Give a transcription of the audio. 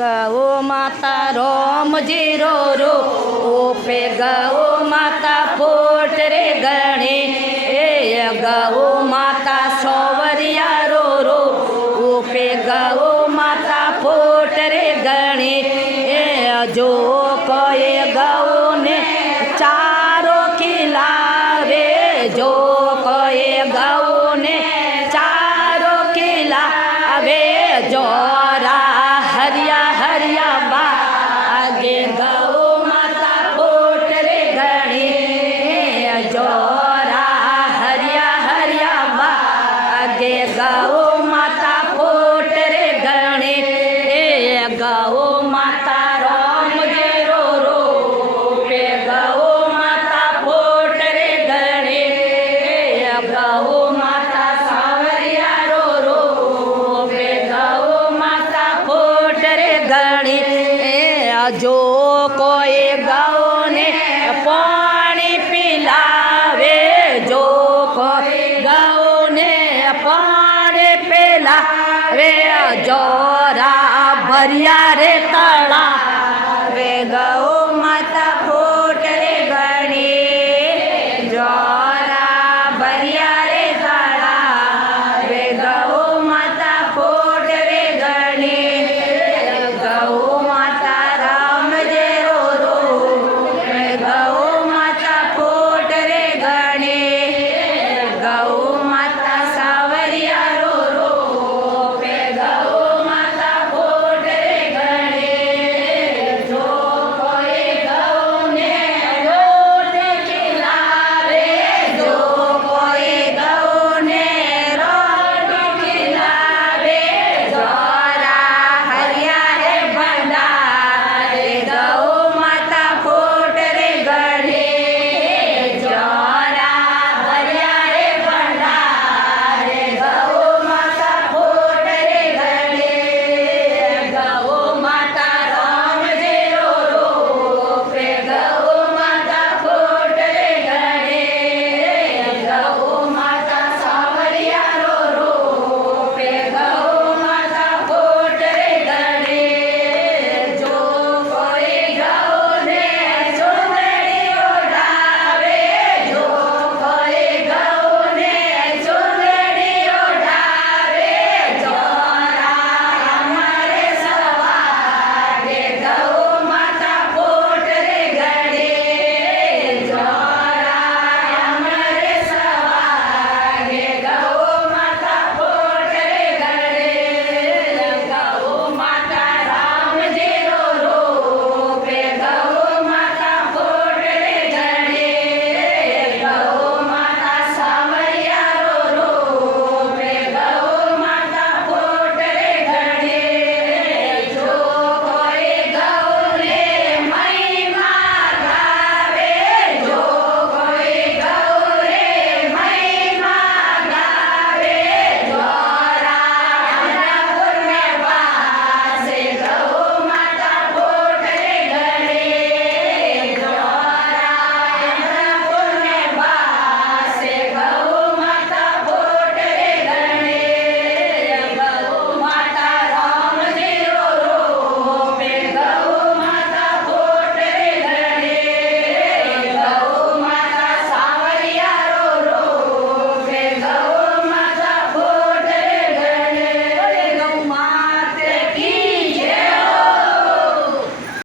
गौ माता रोम जीरो रो ओपे गौ माता फोट रे गणे ए गौ माता सोवरिया रो रो ओपे गौ माता फोट रे गणे ए जो कोई गौ ने चारो खिलावे जो कोई गौ ने चारो खिलावे जोरा हरिया हरिया बागे गौ माता फोट रे गणी जोरा हरिया हरिया बागे गौ माता फोट रे गणी गौ माता रोम जीरो रो पे गौ माता फोट रे गणी गौ माता सावरिया रो रो पे गौ माता फोट रे गणी जो कोई गौ ने पानी पिलावे जो कोई गौ ने पानी पिलावे जोरा भरिया रे तड़ा वे गौ